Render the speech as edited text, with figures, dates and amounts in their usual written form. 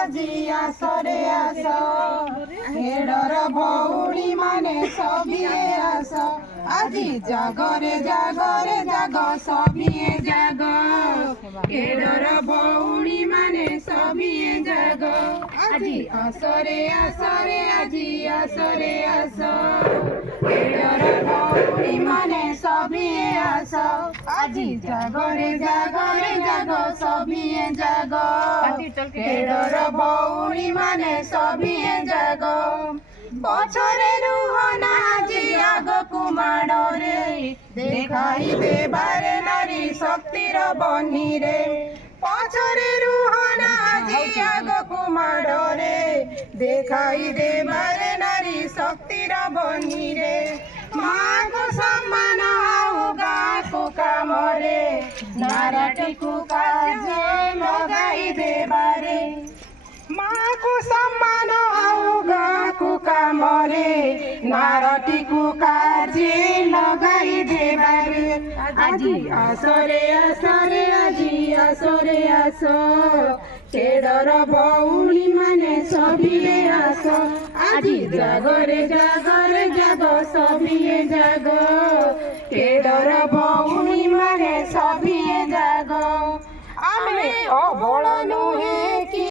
আজি আসরে আস হেডর ভৌড়ি মানে সবিয়ে আস আজি জাগরে জাগরে জাগ সবিয়ে জাগ হেডর ভৌড়ি মানে সবিয়ে জাগ আজি আসরে আজি আসরে আস হেডর ভৌড়ি মানে সবিয়ে আস আজি জাগরে জাগরে জাগ সবিয়ে জাগ হেডর ভৌড়ি মানে সবিয়ে জাগ পছরে রুহ না আজি আগকু মাড়রে দেখাই দেবারে নারী শক্তির বনিরে পছরে রুহ না আজি আগকু মাড়রে দেখাই দেবারে নারী শক্তির বনিরে মাগো সম্মান আউ গাকু কামরে নারীটিকু কাজে লগাই দেবারে মাকু সম্মান আউ গাকু কামরে নারীটিকু কাজে লগাই দেবারে আজি আসরে আজি আসরে আস হেডর ভৌড়ি মানে সবিয়ে আস আজি জাগরে জাগরে জাগ সবিয়ে জাগ হেডর ভৌড়ি মানে সবিয়ে জাগ আমি অবଳ নୁହେଁ